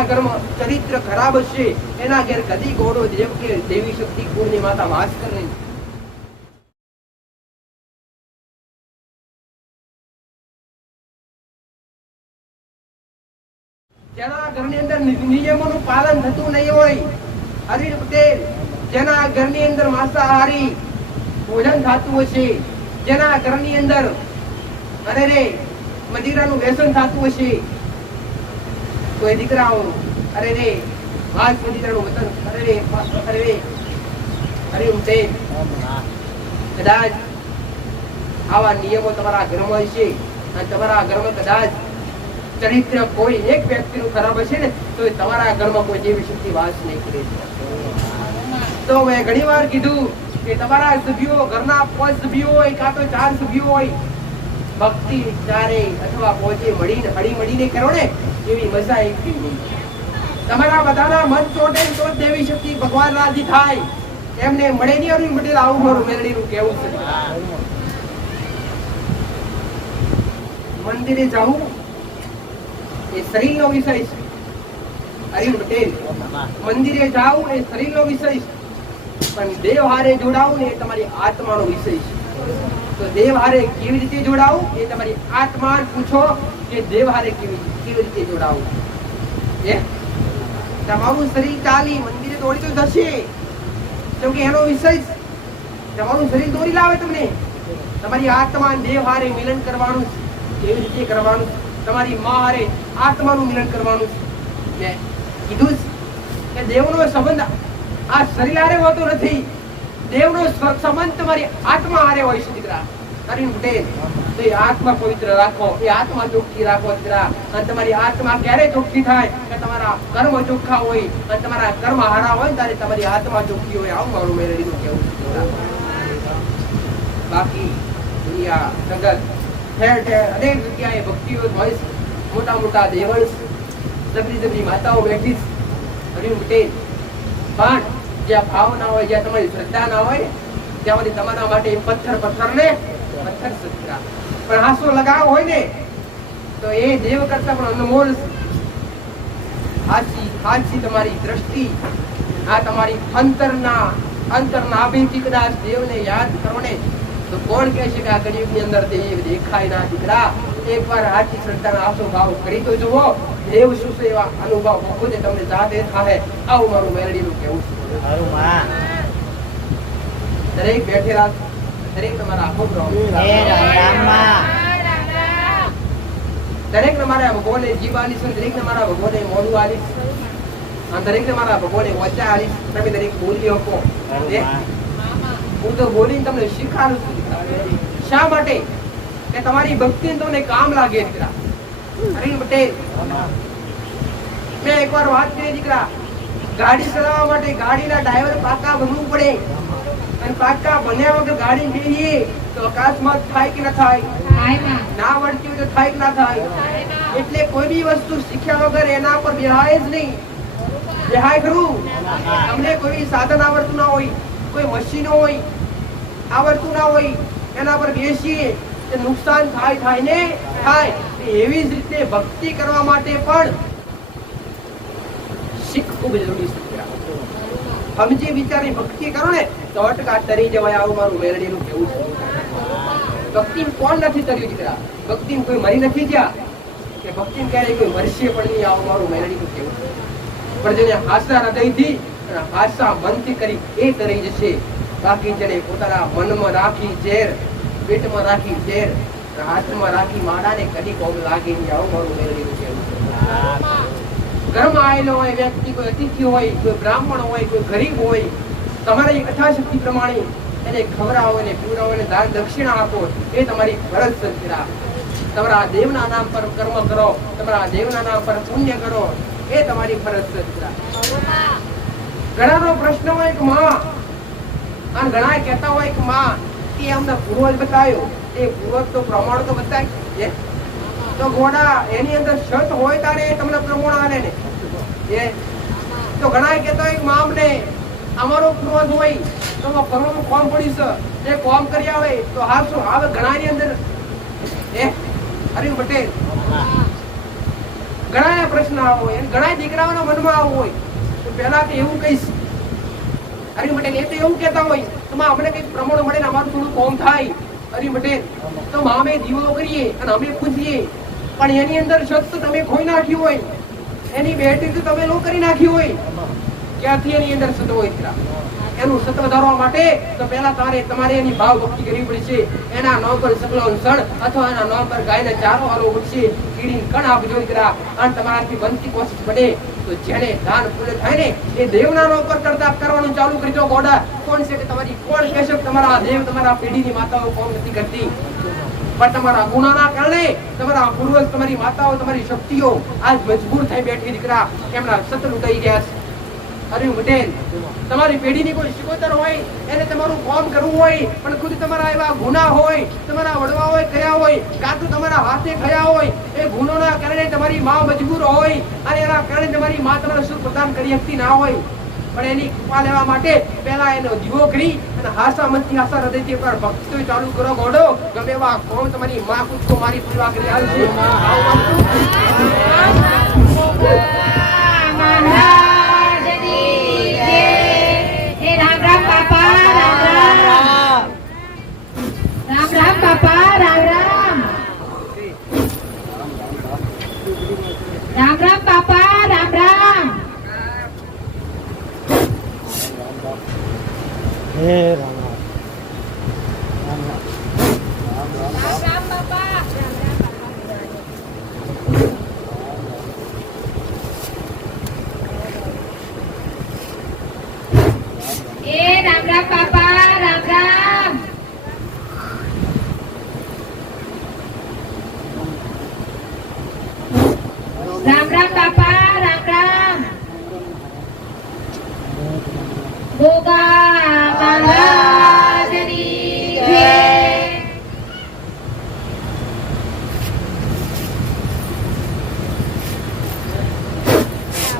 જેના ઘરમાં ચરિત્ર ખરાબ હશે, એના ઘેર કદી ઘોડો જેમ કે દેવી શક્તિ કુળની માતા વાસ કરે જેના ઘરની અંદર નિયમોનું પાલન થતું નહીં હોય અરવિંદ પટેલ, જેના ઘરની અંદર માંસાહારી ભોજન થતું હશે, જેના ઘરની અંદર અરે રે મદિરાનું વ્યસન થતું હશે કોઈ દીકરાઓ, અરે રે માસ મદિરાનું વતન, અરે રે અરે રે, અરે પટેલ કદાચ આવા નિયમો તમારા ઘરમાં હશે, અને તમારા ઘરમાં કદાચ ચરિત્ર કોઈ એક વ્યક્તિનું ખરાબ હશે ને, તો તમારા ઘરમાં કોઈ જેવી શક્તિ વાસ નહીં કરે. તો મેં ઘણી વાર કીધું કે તમારા સભ્યો, ઘરના પાંચ સભ્યો હોય કાં તો ચાર સભ્યો હોય, ભક્તિ ચારે અથવા પોચે મળીને હળી મળીને કરો ને એવી મજા એકથી નહીં તમારા બધાના મન ચોટે તો દેવી શક્તિ ભગવાન રાજી થાય. એમને મળે નહીં અરવિંદ પટેલ આવું મારું મેલડીનું કહેવું છે. મંદિરે જવું એ શરીરનો વિષય છે. અરવિંદ પટેલ, મંદિરે જાવું એ શરીરનો વિષય છે. પણ દેવ હારે જોડાવું ને એ તમારી આત્માનો વિષય છે. તો દેવ હારે કેવી રીતે જોડાવું? એ તમારી આત્મા પૂછો કે દેવ હારે કેવી કેવી રીતે જોડાવું? એ તમારું શરીર ચાલી, મંદિરે દોડી તો જશે. કેમ કે એનો વિષય તમારું શરીર દોરી લાવે તમને. તમારી આત્મા દેવ હારે મિલન કરવાનું. કેવી રીતે કરવાનું તમારી માં હારે આત્માનું મિલન કરવાનું છે. કીધું કે દેવનો સંબંધ આ શરીર હારે હોતો નથી. દેવનો સંબંધ તમારી આત્મા હારે હોય છે દીકરા. અરવિંદ પટેલ તો એ આત્મા પવિત્ર રાખો. એ આત્મા ચોખ્ખી રાખો દીકરા. અને તમારી આત્મા ક્યારે ચોખ્ખી થાય? કે તમારા કર્મ ચોખ્ખા હોય અને તમારા કર્મ હારા હોય, ત્યારે તમારી આત્મા ચોખ્ખી હોય. આવું મારું મેળવીનું કેવું ઠેર ઠેર અનેક જગ્યાએ ભક્તિઓ હોય મોટા મોટા દેવળ. જબરી જબરી માતાઓ બેઠી છે. અરવિંદ પણ જ્યાં ભાવ ના હોય, જ્યાં તમારી શ્રદ્ધા ના હોય, ત્યાં તમારા માટે પથ્થર પથ્થર ને પથ્થર પણ હાસો લગાવ હોય ને, તો એ દેવ કરતા પણ અનમોલ હાચી હાચી તમારી દ્રષ્ટિ, આ તમારી અંતરના અંતરના કદાચ દેવને યાદ કરો ને તો કોણ કહે છે કે આ ગરીબની અંદર દેખાય ના દીકરા? એકવાર આખી શ્રદ્ધાના આસો ભાવ કરી તો જુઓ. દેવ શું એવા અનુભવ ખુદ તમને જાતે થાય આવું મારું મેલડીનું કહેવું છે. દરેક બેઠેલા દરેક તમારા આખો દરેક ને મારા ભગવાને જીવ આલીશ દરેક ને મારા ભગવાને મોઢું આલીશ. અને દરેક ને મારા ભગવાને વચ્ચા આલીશ. તમે દરેક બોલી શકો. હું તો બોલીને તમને શીખાડું છું. શા માટે? કે તમારી ભક્તિ તમને કામ લાગે દીકરા. હરીન પટેલ મેં એકવાર વાત કરી દીકરા. ગાડી ચલાવવા માટે ગાડીના ડ્રાઈવર પાકા બનવું પડે. અને પાકા બન્યા વગર ગાડી બેહીએ તો અકસ્માત થાય કે ના થાય? ના વળતી હોય તો થાય કે ના થાય? એટલે કોઈ બી વસ્તુ શીખ્યા વગર એના પર બેહાય જ નહીં. બેહાય ખરું? તમને કોઈ સાધન આવડતું ના હોય, કોઈ મશીનો હોય, આવડતું ના હોય, એના પર બેસીએ. તો નુકસાન થાય થાય ને થાય. એવી જ રીતે ભક્તિ કરવા માટે પણ શીખ ખૂબ જરૂરી છે. સમજી વિચારી ભક્તિ કરો ને તો અટકા તરી જવાય આવું મારું મેલડીનું કેવું છે? ભક્તિ કોણ નથી કર્યું દીકરા? ભક્તિ કોઈ મરી નથી ગયા? કે ભક્તિ ક્યારે કોઈ મરશે પણ નહીં આવું મારું મેલડીનું કેવું છે? પણ જેને હાસા હૃદયથી અને હાસા મનથી કરી એ તરી જશે, બાકી જેને પોતાના મનમાં રાખી ઝેર પેટમાં રાખી ઝેર હાથમાં રાખી, માળાને કદી કોમ લાગી આવું મારું મેળવ્યું છે ઘરમાં આવેલો હોય, વ્યક્તિ કોઈ અતિથિ હોય, કોઈ બ્રાહ્મણ હોય, કોઈ ગરીબ હોય, તમારી યથાશક્તિ પ્રમાણે એને ખવડાવો ને પીવડાવો ને દાન દક્ષિણા આપો, એ તમારી ફરજ છે તમારા દેવના નામ પર કર્મ કરો, તમારા દેવના નામ પર પુણ્ય કરો, એ તમારી ફરજ છે દીકરા. ઘણાનો પ્રશ્ન હોય કે, માં, અને ઘણા કહેતા હોય કે, માં એ અમને પૂર્વજ બતાવ્યો એ પૂર્વજ તો પ્રમાણ તો બતાય. એ તો ઘોડા, એની અંદર શત હોય તારે તમને પ્રમાણ આને ને. એ તો ઘણા કહેતો હોય કે માં અમારો પૂર્વજ હોય. તો કરવાનું કોમ પડી છે. એ કોમ કરી આવે. તો હા શું? હવે ઘણાની અંદર. એ હરિ પટેલ. ઘણા પ્રશ્ન આવો. હોય ઘણા દીકરાઓના મનમાં આવો હોય. તો પહેલા તો એવું કહીશ. અરે પટેલ એ તો એવું કહેતા હોય, તો માં આપણે કંઈક પ્રમાણ મળે ને અમારું થોડું કોમ થાય. અરે પટેલ તો માં, અમે દીવો કરીએ અને અમે પૂછીએ પણ એની અંદર સત તમે ખોઈ નાખ્યું હોય, એની બેટરી તો તમે લો કરી નાખી હોય. ક્યાંથી એની અંદર સત હોય એનું સત્ર ધરવા માટે તો પહેલા તારે તમારે એની ભાવ ભક્તિ કરવી પડશે. એના નામ પર સકલો સણ અથવા એના નામ પર ગાયને ચારો આલો પડશે. કીડી કણ આપજો દીકરા અને તમારાથી બનતી કોશિશ બને. તો જેને દાન પુણ્ય થાય ને, એ દેવના નામ પર કરતા કરવાનું ચાલુ કરી દો ગોડા. કોણ છે કે તમારી, કોણ કહેશે તમારા દેવ તમારા પેઢીની માતાઓ કોણ નથી કરતી? પણ તમારા ગુનાના કારણે તમારા પૂર્વજ, તમારી માતાઓ, તમારી શક્તિઓ આજ મજબૂર થઈ બેઠી દીકરા. એમના સત લૂંટાઈ ગયા છે. અરે પટેલ તમારી પેઢીની કોઈ શિકોતર હોય, એને તમારું કામ કરવું હોય, પણ ખુદ તમારા એવા ગુના હોય, તમારા વડવાઓએ કર્યા હોય, કાં તો તમારા હાથે થયા હોય, એ ગુનોના કારણે તમારી માં મજબૂર હોય, અને એના કારણે તમારી માં તમારે શું પ્રદાન કરી શકતી ના હોય. પણ એની કૃપા લેવા માટે પહેલા એનો દીવો કરી અને હાસા મનથી હાસા હૃદયથી એકવાર ભક્તિ ચાલુ કરો ગોડો. ગમે એવા કોમ તમારી મા કૂદકો મારી પૂરવા કરી આવશે મહારાજની જય. હે રામ રામ બાપા રામ રામ રામ રામ બાપા રામ રામ રામ રામ બાપા રામ રામ હે રામ રામ રામ રામ રામ રામ બાપા રામ રામ એ રામ રામ બાપા રામ રામ રામ રામ બાપા રામ રામ ગોગા મહારાજની જય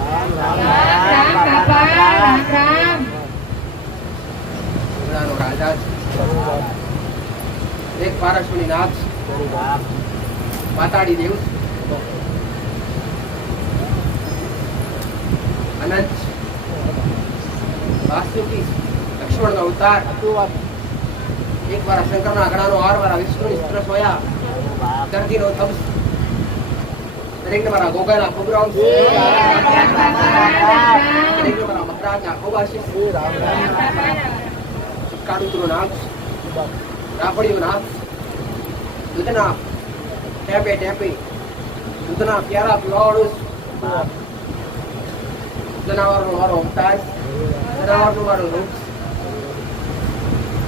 રામ બાપા રામ રામ ઉગડાનો રાજા છે. એક પારસુની નાથ પાતાળી દેવ છે. અનંત છે. વાસુકી છે. લક્ષ્મણનો અવતાર એક વાર શંકરના ગળાનો હાર વાર વિષ્ણુ સ્ત્રસ હોયા દર્દીનો થબ્સ દરેકને મારા ગોગાના. દરેકને મારા મકરાજના ખોબા કાડુતરો નાથ રાપડીઓ નાથ દૂધના ટેપે ટેપે દૂધના પ્યારા પીવાવાળું જનાવરનો મારો અવતાર જનાવરનો મારો રૂપ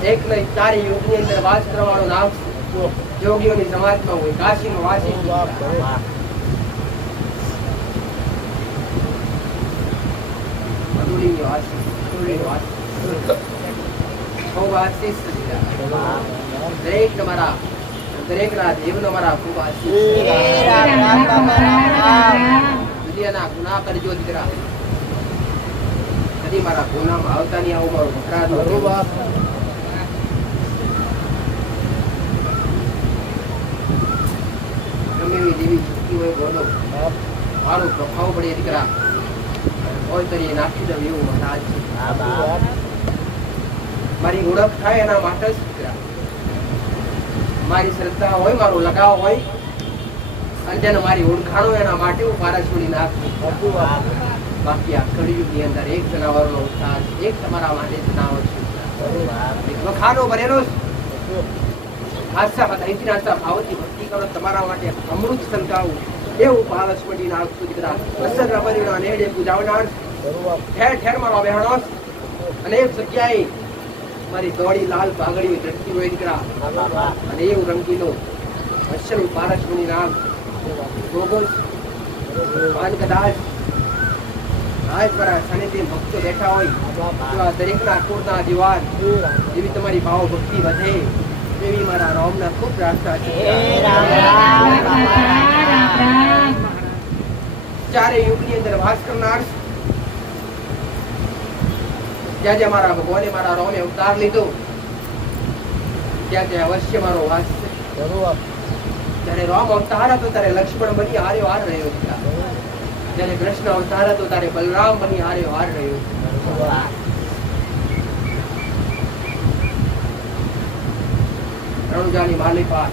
એક નહીં તારી યુગની અંદર વાસ કરવાનો નામ જોગીઓની સમાજમાં હોય કાશીનો વાસી અદુલીની વાસી ખૂબ આશીષ દીધા દરેક તમારા દરેકના દેવનો મારા ખૂબ આશીષ દુનિયાના ગુના કરજો દીકરા કદી મારા ગુનામાં આવતા નહીં આવું મારું અપરાધ ગમે એવી દેવી શક્તિ હોય બોલો મારું પ્રભાવ પડે દીકરા. કોઈ તરી નાખી દઉં એવું મહારાજ મારી ઓળખ થાય એના માટે જ દીકરા મારી શ્રદ્ધા હોય મારો લગાવ હોય અને જેને મારી ઓળખાણ એના માટે હું મારા છોડી નાખું. બાકી આ કળિયુગની અંદર એક જનાવરનો ઉત્સાહ એક તમારા માટે જનાવર છે. વખાનો ભરેલો છે. આસ્થા હતા ઇતિહાસા ભાવથી ભક્તિ કરો તમારા માટે અમૃત સંતાવું. એવું પારસ પડી નાખશું દીકરા. અસર રબરીના નેડે પૂજાવનાર ઠેર ઠેર મારો બહેણો અને એક જગ્યાએ મારી દોડી લાલ પાઘડી દ્રષ્ટિ હોય દીકરા અને એવું રંગીલો અસલ પારસ નામ ગોગોસ પાન કદાચ આજ પર સાનિધ્ય ભક્તો બેઠા હોય એવા દરેકના કુળના દિવાન જેવી તમારી ભાવ ભક્તિ વધે એવી મારા રામના ખૂબ પ્રાર્થના છે. ચારે યુગની અંદર વાસ કરનાર જ્યાં જ્યાં મારા ભગવાને મારા રોમે અવતાર લીધો ત્યાં ત્યાં અવશ્ય મારો વાસ છે. જ્યારે રોમ અવતાર હતો ત્યારે લક્ષ્મણ બની હારે હાર રહ્યો જ્યારે કૃષ્ણ અવતાર હતો ત્યારે બલરામ બની હારે હાર રહ્યો રણુજાની માલિકા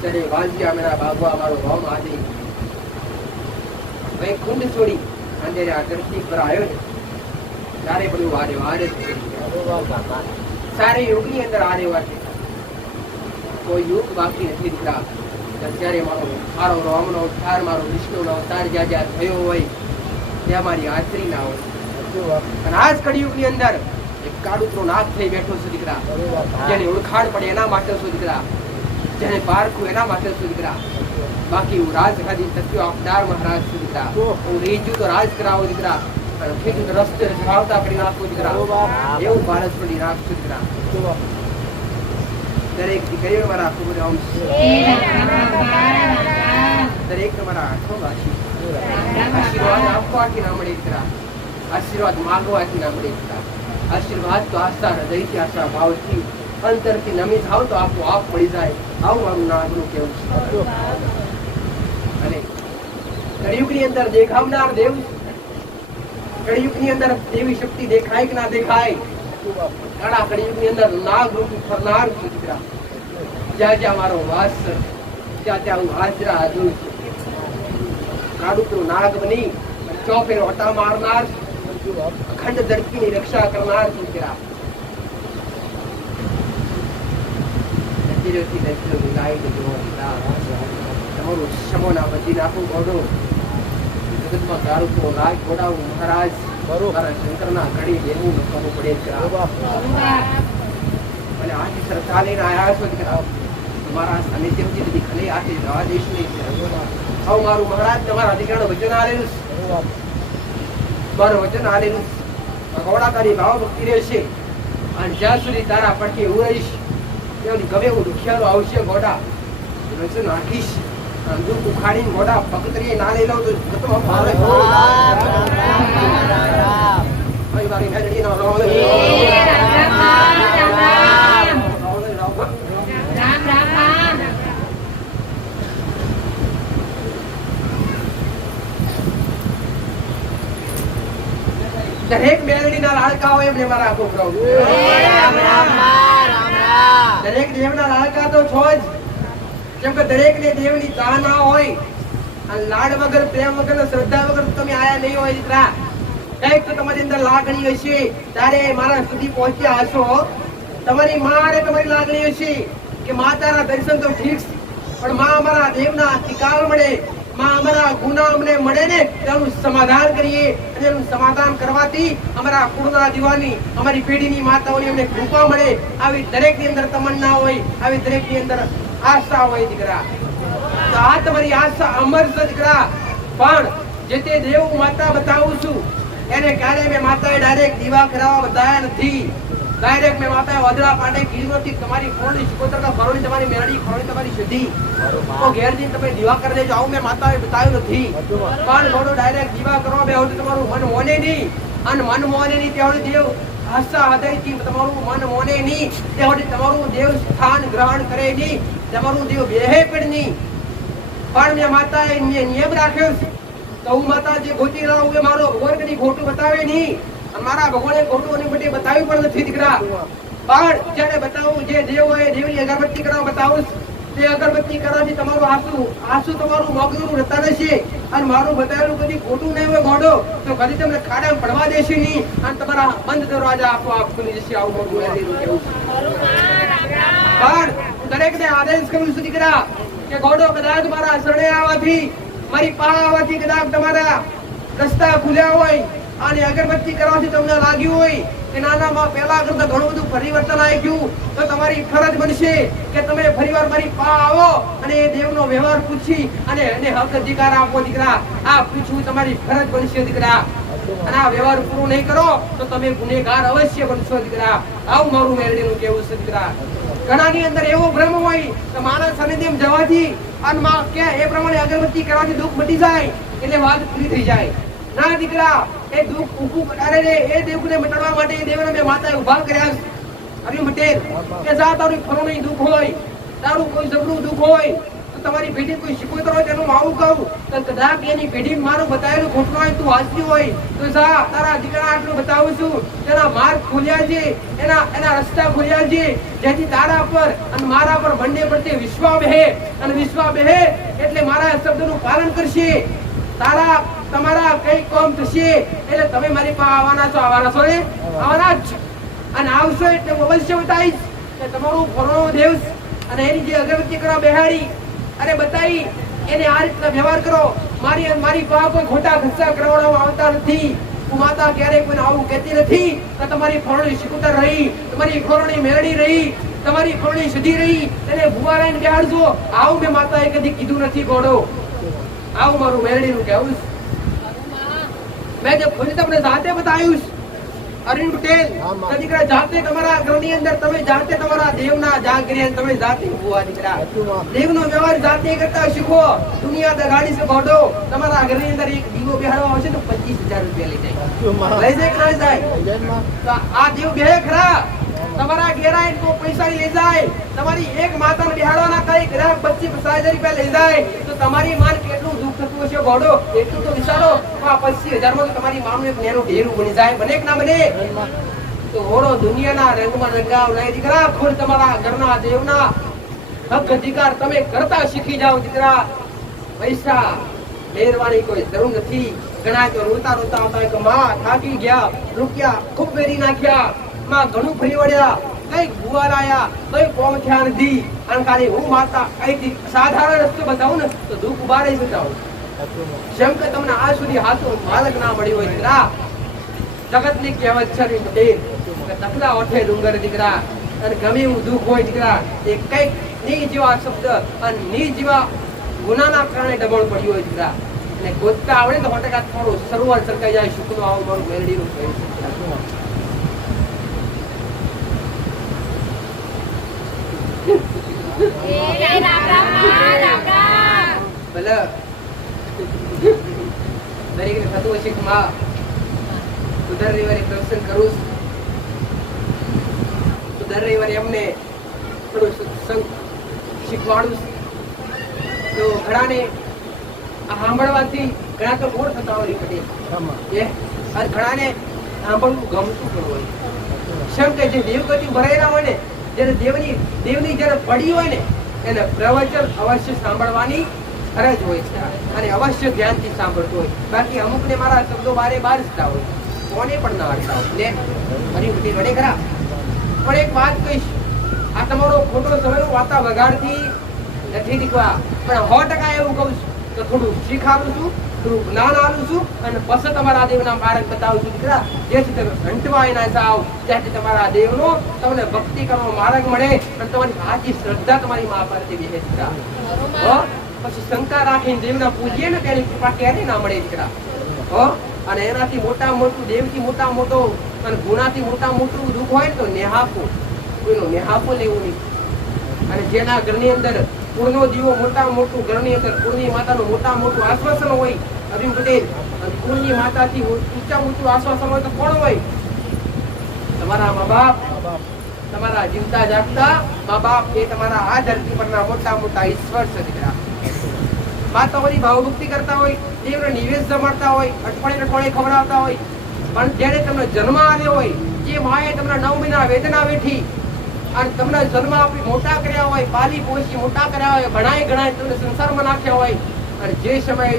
ત્યારે વાંજ્યા મેરા બાબુ મારો રોમ આદિ ભાઈ કુંડ છોડી. અને જ્યારે આ ધરતી પર થયો હોય, ત્યાં મારી હાજરી ના હોય. અને આ જ અંદર એક કાળુતરો નાગ થઈ બેઠો છે દીકરા. જેની ઓળખાણ પડે એના માટે શું દીકરા. જેને પારખું એના માટે શું દીકરા. બાકી હું રાજ ખાધી સત્યો આપનાર મહારાજ છું દીકરા. હું રીજ્યું તો રાજ કરાવો દીકરા અને રસ્તે રજવાવતા કરી નાખો દીકરા. એવું ભારત પડી નાખશું દીકરા. દરેક દીકરીઓ મારા રામ રામ દરેક મારા હાથો વાસી. આશીર્વાદ બાપા આખી ના મળે દીકરા. આશીર્વાદ માંગવાથી ના મળે દીકરા. આશીર્વાદ તો આસ્થા હૃદયથી આશા ભાવથી અંતરથી નમી થાવ તો આપો આપ પડી જાય. આવું મારું નાગનું કેવું છે. કળિયુગની અંદર દેખાવનાર દેવ કળિયુગની અંદર દેવી શક્તિ દેખાય કે ના દેખાય? ઘણા કળિયુગની અંદર નાગ રૂપ ફરનાર દીકરા. જ્યાં જ્યાં મારો વાસ ત્યાં ત્યાં હું હાજરા હાજર છું. નાગ બની ચોપે હટા મારનાર અખંડ ધરતીની રક્ષા કરનાર દીકરા. દેજો દીકરા. તમારું શમોના બધી નાખું ગોડો. જગતમાં કાળુકનો રાજ ઘોડાવું મહારાજ. મારા શંકરના કડી લેવું કરવું પડે અને આથી શ્રદ્ધા લઈને આયા છો કે તમારા સાનિધ્યમથી બધી ખલે આથી જવા દઈશ નહીં હવે આવું મારું મહારાજ તમારા અધિકારનું વચન આલેલું છે. મારું વચન આલેલું છે. ભગવાડા તારી ભાવ ભક્તિ રહેશે. અને જ્યાં સુધી તારા પડખે હું રહીશ ત્યાં ગમે એવું દુખિયારો આવશે ગોડા. વચન રાખીશ ઉખાડીને ગોડા ના લઈ લઉં તો જતો મારે ભાઈ મારી રોલ, દરેક મેલડીના લાડકા હોય એમને મારા પ્રભુ દરેક દેવના લાડકા તો છો જ કેમ કે દરેકને દેવની ચાહના હોય. અને લાડ વગર, પ્રેમ વગર શ્રદ્ધા વગર તમે આયા નહીં હોય, દીકરા. કંઈક તમારી અંદર લાગણી હશે. ત્યારે મારા સુધી પહોંચ્યા હશો. તમારી મારે તમારી લાગણી હશે કે માતાના દર્શન તો ઠીક પણ માં અમારા દેવના અધિકાર મળે. માં અમારા ગુના અમને મળે ને, તેનું સમાધાન કરીએ અને એનું સમાધાન કરવાથી અમારા કુળના દીવાની, અમારી પેઢીની માતાઓની અમને કૃપા મળે. આવી દરેકની અંદર તમન્ના હોય, આવી દરેકની અંદર પણ જે તે દેવ કરવા તમારું મન મોને નહીં. અને મન મોને નહીં ત્યાં દેવ આશા તમારું મન મોને નહીં. ત્યાં તમારું દેવ સ્થાન ગ્રહણ કરે નહીં. તમારું દેવ બેહે પણ નહીં પણ મેં માતાએ નિ- નિયમ રાખ્યો છે. તો હું માતા જે ગોતી રહ્યો હું મારો ભગવાન કદી ખોટું બતાવે નહીં. મારા ભગવાને ખોટું અને બધી બતાવ્યું પણ નથી દીકરા. પણ જ્યારે બતાવું, જે દેવ હોય દેવની અગરબત્તી કરવા બતાવું તે અગરબત્તી કરવાથી તમારું આંસુ આંસુ તમારું મોગલું રહેતા રહેશે. અને મારું બતાવેલું કદી ખોટું નહીં હોય ગોડો તો કદી તમને ખાડા પડવા દેશે નહીં. અને તમારા બંધ દરવાજા આપો આપ ખુલી જશે, આવું મોટું પણ દરેકને આદેશ કરું છું, દીકરા, કે ગોડો કદાચ મારા શરણે આવવાથી, મારી પા આવવાથી કદાચ તમારા રસ્તા ખુલ્યા હોય અને અગરબત્તી કરવાથી તમને લાગ્યું હોય, કે નાનામાં પહેલા કરતા ઘણું બધું પરિવર્તન આવી ગયું, તો તમારી ફરજ બનશે કે તમે ફરીવાર મારી પા આવો અને એ દેવનો વ્યવહાર પૂછી અને એને હક અધિકાર આપો, દીકરા. આ પૂછવું તમારી ફરજ બનશે, દીકરા. અને આ વ્યવહાર પૂરો નહીં કરો, તો તમે ગુનેગાર અવશ્ય બનશો દીકરા. આવું મારું મેરડીનું કેવું છે દીકરા. ઘણાની અંદર એવો ભ્રમ હોય કે માણસ સાનિધ્યમ જવાથી અને માં કે એ પ્રમાણે અગરબત્તી કરવાથી દુઃખ મટી જાય, એટલે વાત પૂરી થઈ જાય. ના દીકરા, એ દુઃખ ઊભું કરે રે, એ દેવને મટાડવા માટે એ દેવને મેં માતાએ ઊભા કર્યા અરે મટેર કે જા તારું ફરોણી દુઃખ હોય, તારું કોઈ જબરું દુઃખ હોય તમારી પેઢી કોઈ શીખવતો હોય તેનું આવું કહું? તો કદાચ એની પેઢી મારું બતાવેલું ખોટું હોય, તું વાંચ્યું હોય, તો જા, તારા દીકરા આટલું બતાવું છું. તેના માર્ગ ખોલ્યા છે, એના એના રસ્તા ખોલ્યા છે. જેથી તારા પર અને મારા પર બંને પ્રત્યે વિશ્વા બેહે. અને વિશ્વા બેહે એટલે મારા શબ્દનું પાલન કરશે. તારા, તમારા કઈ કોમ થશે, એટલે તમે મારી પાસે આવવાના છો આવવાના છો ને? આવવાના જ. અને આવશો એટલે હું અવશ્ય બતાવીશ કે તમારું ભરણો દેવ અને એની જે અગરબત્તી કરવા બેહાડી અને બતાવી એને આ રીતના વ્યવહાર કરો. મારી મારી પાસે કોઈ ખોટા ખર્ચા કરવાના આવતા નથી. માતા ક્યારેય કોઈને આવું કહેતી નથી. કે તમારી ફરણી શિકુતર રહી, તમારી ફરણી મેરણી રહી, તમારી ફરણી સુધી રહી. એને ભુવા લઈને બેહાડજો. આવું મેં માતાએ કદી કીધું નથી, ગોડો. આવું મારું મેરણીનું કહેવું. મેં જે ખુદ તમને જાતે બતાવ્યું. અરવિંદ પટેલ દીકરા જાતે તમારા ઘરની અંદર તમે જાતે તમારા દેવના જાગરી તમે જાતે ભુવા દીકરા. દેવનો વ્યવહાર જાતે કરતા શીખો. દુનિયા દગાડી છે ભાડો. તમારા ઘરની અંદર એક દીવો બેહાડવા આવશે તો પચીસ હજાર રૂપિયા લઈ જાય. લઈ જાય કે ના જાય આ દેવ બે ખરા. તમારા ઘેરાય તો પૈસા લઈ જાય. તમારી એક માતાને બિહાડવાના કઈ ગ્રાહક પચીસ પચાસ હજાર રૂપિયા લઈ જાય. તો તમારી માન કેટલું થતું ગોડો એટલું તો વિચારો. પચીસ હજારમાં તો તમારી માનું એક નેનું ઢેરું બની જાય. બને ના બને? તો હોડો દુનિયાના રંગમાં રંગાવ નહીં દીકરા ખુદ તમારા ઘરના દેવના હક અધિકાર તમે કરતા શીખી જાઓ દીકરા. પૈસા મેરવાની કોઈ જરૂર નથી. ઘણા તો રોતા રોતા આવતા કે માં થાકી ગયા. રૂપિયા ખૂબ મેરી નાખ્યા. માં ઘણું ફરી વળ્યા. કઈ ગુવાર આયા, કઈ કોમ થયા નથી. અને ખાલી હું માતા કઈ સાધારણ રસ્તો બતાવું ને, તો દુઃખ ઊભા રહી બતાવું. જેમ કે તમને આ સુધી હાથો બાળક ના મળ્યું હોય દીકરા જગતની કહેવત છે કે તકલા ઓઠે ડુંગર દીકરા અને ગમે એવું દુઃખ હોય દીકરા એ કંઈકની જેવા શબ્દ અને ની જેવા ગુનાના કારણે ડબલ પડ્યું હોય દીકરા અને ગોતતા આવડે તો સો ટકા થોડું શરૂઆત સરકાઈ જાય શુકનું આવું મારું મેલડીનું કહેવું છે. સાચું માં. એ રામ રામમાં, રામ રામ ભલે દરેકને થતું હશે કે માં દર રવિવારે દર્શન કરું છું. તો દર રવિવારે અમને થોડું સત્સંગ શીખવાડું. તો ઘણાને આ સાંભળવાથી ઘણા તો બોર થતા હોય પડે અને ઘણાને સાંભળવું ગમતું પણ હોય કે જે દેવગતિ ભરાયેલા હોય ને જ્યારે દેવની દેવની જ્યારે પડી હોય ને એને પ્રવચન અવશ્ય સાંભળવાની ફરજ હોય છે અને અવશ્ય ધ્યાનથી સાંભળતો હોય. બાકી અમુકને મારા શબ્દો બારે બાર જતા હોય. કોને પણ ના અડતા હોય. લે હરી બધી રડે ખરા. પણ એક વાત કહીશ. આ તમારો ખોટો સમય વાતા વગાડથી નથી નીકળવા પણ સો ટકા એવું કહું છું તો થોડું શીખાવું છું થોડું જ્ઞાન આપું છું અને પછી તમારા દેવના માર્ગ બતાવું છું દીકરા. જેથી તમે ઘંટવાય ના જાઓ. જેથી તમારા દેવનો તમને ભક્તિ કરવાનો માર્ગ મળે અને તમારી સાચી શ્રદ્ધા તમારી મા પાસે બેસે દીકરા? પછી શંકા રાખીને દેવના પૂજીએ ને તેની કૃપા ક્યારે ના મળે દીકરા. હો? અને એનાથી મોટા મોટું, દેવથી મોટા મોટો અને ગુણાથી મોટા મોટું દુઃખ હોય તો નેહાપો. કોઈનો નેહાપો લેવું નહીં. અને જેના ઘરની અંદર કુળનો દીવો મોટા મોટું, ઘરની અંદર કુળની માતાનું મોટા મોટું આશ્વાસન હોય અભિમ પટેલ કુળની માતાથી ઊંચા ઊંચું આશ્વાસન હોય તો કોણ હોય? તમારા મા બાપ. તમારા જીવતા જાગતા મા બાપ એ તમારા આ ધરતી પરના મોટા મોટા ઈશ્વર છે, દીકરા. માતાઓની ભાવભક્તિ કરતા હોય તેમને નિવેદ જમાડતા હોય અઠવાડિયે અઠવાડિયે ખવડાવતા હોય. પણ જ્યારે તમને જન્મ આવ્યો હોય, જે માએ તમને નવ મહિના વેદના વેઠી, અને તમને જન્મ આપી મોટા કર્યા હોય, પાલી પોષી મોટા કર્યા હોય ઘણાય ઘણાય તમને સંસારમાં નાખ્યા હોય, અને જે સમયે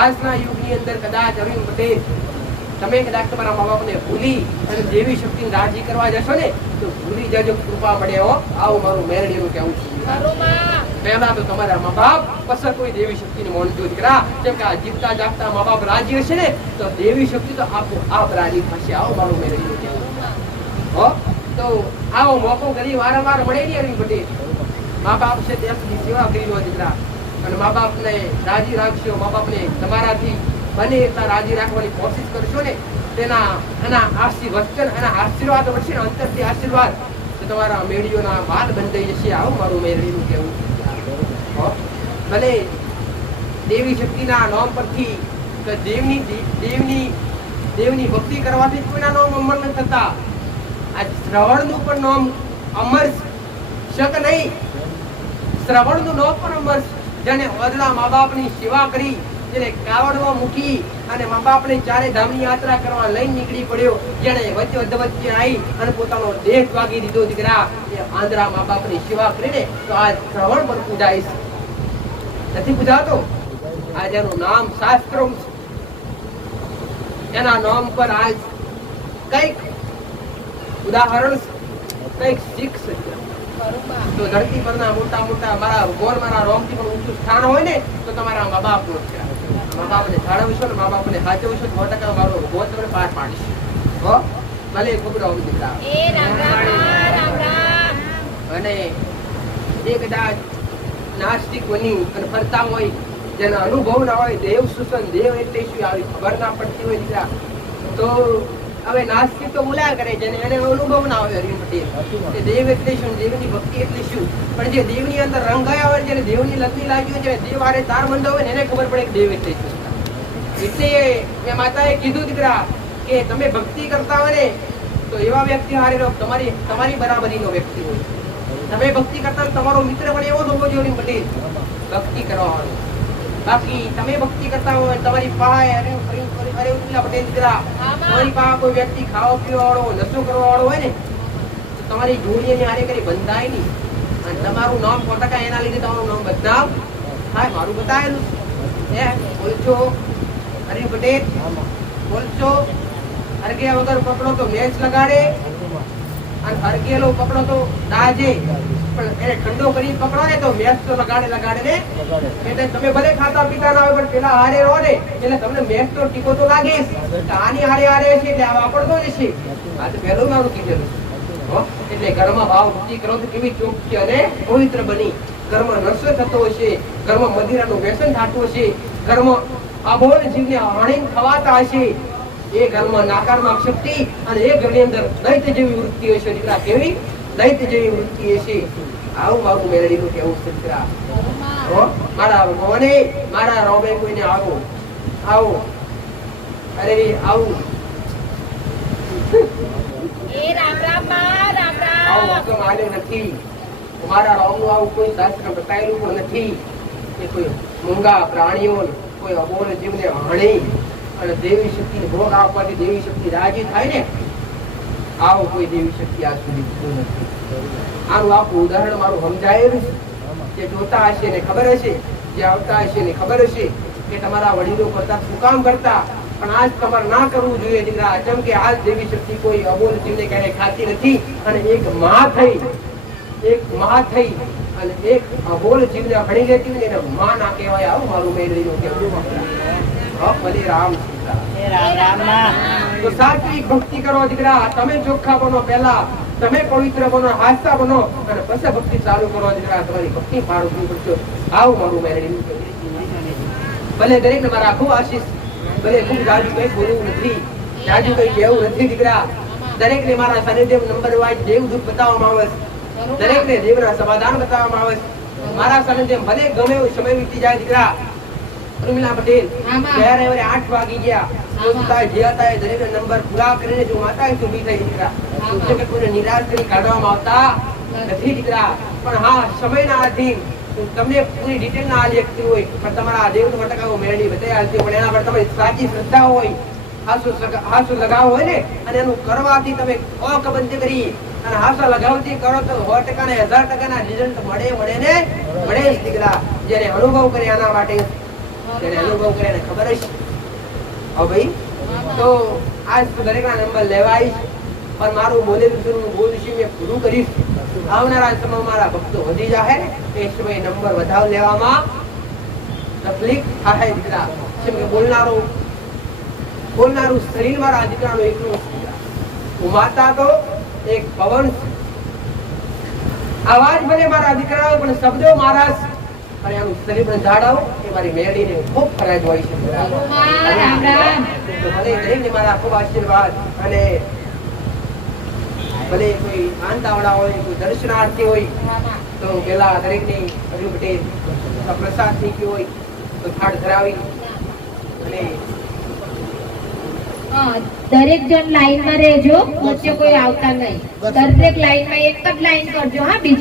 આજના યુગની અંદર કદાચ અરવિંદ પટેલ, તમે કદાચ તમારા મા બાપને ભૂલી અને દેવી શક્તિને રાજી કરવા જશો ને, તો ભૂલી જજો, કૃપા મળે હો. આવું મારું મેરડીનું કહેવું છે. પહેલા તો તમારા મા બાપ પછી કોઈ દેવી શક્તિને માનજો દીકરા જેમ કે આ જીવતા જાગતા મા બાપ રાજી હશે ને, તો દેવી શક્તિ તો આપો, આપ રાજી થશે. આવો મારો મેરડીનું હો? તો આવો મોકો કરી વારંવાર મળે નહીં અરવિંદ પટેલ. મા બાપ છે ત્યાં સુધી સેવા કરી લો દીકરા. અને મા બાપને રાજી રાખશો મા બાપને તમારાથી બને એટલા રાજી રાખવાની કોશિશ કરશો ને, તેના એના આશીર્વાદ વચન એના આશીર્વાદ વચ્ચે અંતરથી આશીર્વાદ. તમારા મેળીઓના બાલ બંધાઈ જશે. આવું મારું મેળવીનું કહેવું. ભલે દેવી શક્તિના નામ પરથી કે દેવની દેવની દેવની ભક્તિ કરવાથી કોઈના નામ અમર ન થતા. આ શ્રવણનું પણ નામ અમર શક નહીં. શ્રવણનું નામ પણ અમર જેને વદલા મા બાપની સેવા કરી જેને કાવડમાં મૂકી અને મા બાપને ચારે ધામની યાત્રા કરવા લઈને નીકળી પડ્યો. જેને વચ્ચે વચ્ચે વચ્ચે આવી અને પોતાનો દેહ ત્યાગી દીધો. દીકરા, એ આંધળા મા બાપની સેવા કરીને તો આ શ્રવણ પર પૂજાય નથી પૂજાતો આ જેનું નામ શાસ્ત્રો એના નામ પર આજ કંઈક ઉદાહરણ કંઈક શીખ તો ધરતી પરના મોટા મોટા મારા ગોર મારા રોમથી પણ ઊંચું સ્થાન હોય ને તો તમારા મા બાપનું છે. મા બાપને જાળવશો ને મા બાપને સાચવશો સો ટકા મારો ગોર તમને પાર પાડીશ. હો? ભલે ખબર આવું દીકરા અને એ કદાચ નાસ્તિક બની અને ફરતા હોય જેના અનુભવ ના હોય દેવ સુસન દેવ એટલે શું આવી ખબર ના પડતી હોય દીકરા. તો હવે નાસ્તિક તો બોલ્યા કરે જેને એને અનુભવ ના હોય હરિ પટેલ. કે દેવ એટલે શું? દેવની ભક્તિ એટલે શું? પણ જે દેવની અંદર રંગ ગયા હોય જેને દેવની લગની લાગી હોય જેને દેવ હારે તાર બંધો હોય ને એને ખબર પડે કે દેવ એટલે શું. એટલે મેં માતાએ કીધું દીકરા કે તમે ભક્તિ કરતા હોય ને તો એવા વ્યક્તિ હારે તમારી તમારી બરાબરીનો વ્યક્તિ હોય. તમે ભક્તિ કરતા તમારો મિત્ર પણ એવો જ જોઈએ ને ભક્તિ કરવાનો. બાકી તમે ભક્તિ કરતા હોય, તમારી પાસે પટેલ દીકરા, તમારી પાસે કોઈ વ્યક્તિ ખાવા પીવા વાળો નશો કરવા વાળો હોય ને, તો તમારી જોડી એની હારે કરી બંધાય નહીં. અને તમારું નામ કોટકા એના લીધે તમારું નામ બદનામ થાય મારું બતાવેલું. હે, બોલજો. અરે પટેલ બોલશો કે વગર પકડો તો મેચ લગાડે. અને હરગેલો પકડો તો દાજે. પણ એને ઠંડો કરી પકડો ને તો મેસ તો લગાડે લગાડે. ને એટલે તમે ભલે ખાતા પીતા ના હોય, પણ પેલા હારે રહો ને. એટલે તમને મેસ તો ટીકો તો લાગે આની હારે હારે છે એટલે આ વાપરતો જ છે. આ તો પહેલું મારું કીધેલું એટલે ઘરમાં ભાવ ભક્તિ કરો તો કેવી ચોખ્ખી અને પવિત્ર બની. ઘરમાં નશો થતો હશે ઘરમાં મદિરાનું વ્યસન થતું હશે ઘરમાં અબોલ જીવને હણીને ખવાતા હશે એ ઘરમાં નાકારમાં શક્તિ અને એ ઘરની અંદર દૈત જેવી વૃત્તિ હશે દીકરા કેવી? દૈત જેવી વૃત્તિ હશે આવું મારું મેળવીનું કેવું છે દીકરા. મારા ભગવાને મારા રોબે કોઈને આવો. આવો. અરે આવું. એ રામ રામ રામ રામ. હુકમ આલે નથી. મારા રામનું આવું કોઈ શાસ્ત્ર બતાવેલું પણ નથી. કે કોઈ મૂંગા પ્રાણીઓ કોઈ અબોલ જીવને હણી. અને દેવી શક્તિ ભોગ આપવાથી દેવી શક્તિ રાજી થાય ને, આવો કોઈ દેવી શક્તિ આ સુધી નથી. આનું આપણું ઉદાહરણ મારું સમજાયેલું છે. જે જોતા હશે ને ખબર હશે, જે આવતા હશે ને ખબર હશે કે તમારા વડીલો કરતા શું કામ કરતા? પણ આજ તમારે ના કરવું જોઈએ દીકરા. જેમ કે આજ દેવી શક્તિ કોઈ અબોલ જીવને ક્યારે ખાતી નથી અને એક મા થઈ, એક મા થઈ અને એક અબોલ જીવને હણી લેતી હોય એને મા ના કહેવાય. આવું મારું મેળવીનું કહેવું ભલે રામમાં તો સાત્વિક ભક્તિ કરો દીકરા. તમે ચોખ્ખા બનો પહેલા. તમે પવિત્ર બનો હાસ્તા બનો. અને પછી ભક્તિ ચાલુ કરો દીકરા. તમારી ભક્તિ પાડવું પડશે આવું મારું મેળવી ભલે દરેક મારા ખૂબ આશીષ, ભલે ખૂબ જાજુ કઈ બોલવું નથી. જાજુ કઈ કહેવું નથી દીકરા. દરેક ને મારા સાનિધ્યમ નંબર વાઇઝ દેવદૂત બતાવવામાં આવે દરેક ને દેવના સમાધાન બતાવવામાં આવે મારા સાનિધ્યમ ભલે ગમે એવું સમય વીતી જાય દીકરા. ઉર્મિલા પટેલ. જ્યારે હવે આઠ વાગી ગયા દોસ્તા જે હતા એ દરેકના નંબર પૂરા કરીને જો માતા એ ઊભી થઈ દીકરા. કે કોઈને નિરાશ કરી કાઢવામાં આવતા નથી દીકરા. પણ હા સમયના આધીન તમને પૂરી ડિટેલ ના આલી શકતી હોય પણ તમારા દેવ મટકાઓ મેળવી બતાવી આલતી પણ એના પર તમારી સાચી શ્રદ્ધા હોય હાસુ હાસુ લગાવ હોય ને અને એનું કરવાથી તમે અકબંધ કરી અને હાસા લગાવતી કરો તો સો ટકા ને હજાર ટકાના રિઝલ્ટ મળે મળે ને મળે જ દીકરા. જેને અનુભવ કરે આના માટે જેને અનુભવ કરે ખબર હશે હા ભાઈ તો આજ દરેકના નંબર લેવાઈશ, પણ મારું બોલેલું હું બોલું છું, મેં પૂરું કરીશ આવનારા સમયમાં મારા ભક્તો વધી જાહે, એ સમયે નંબર વધાવ લેવામાં તકલીફ થાય દીકરા જેમ કે બોલનારો, બોલનારું શરીર મારા દીકરાનું એકલું હું માતા તો એક પવન. અવાજ ભલે મારા દીકરા હોય પણ શબ્દો મારા જ. અને આનું શરીર પણ જાળવવું એ મારી મેળીને ખૂબ ફરજ હોય છે. માં રામ રામ ભલે દરેકને મારા ખૂબ આશીર્વાદ અને ભલે કોઈ આંતાવડા હોય કોઈ દર્શનાર્થી હોય તો પેલા દરેકને હજુ પટેલ પ્રસાદ થઈ ગયો હોય તો થાળ ધરાવી અને દરેક જણ લાઈનમાં રહેજો વચ્ચે કોઈ આવતા નહીં. દરેક લાઈનમાં એક જ લાઈન કરજો હા બીજી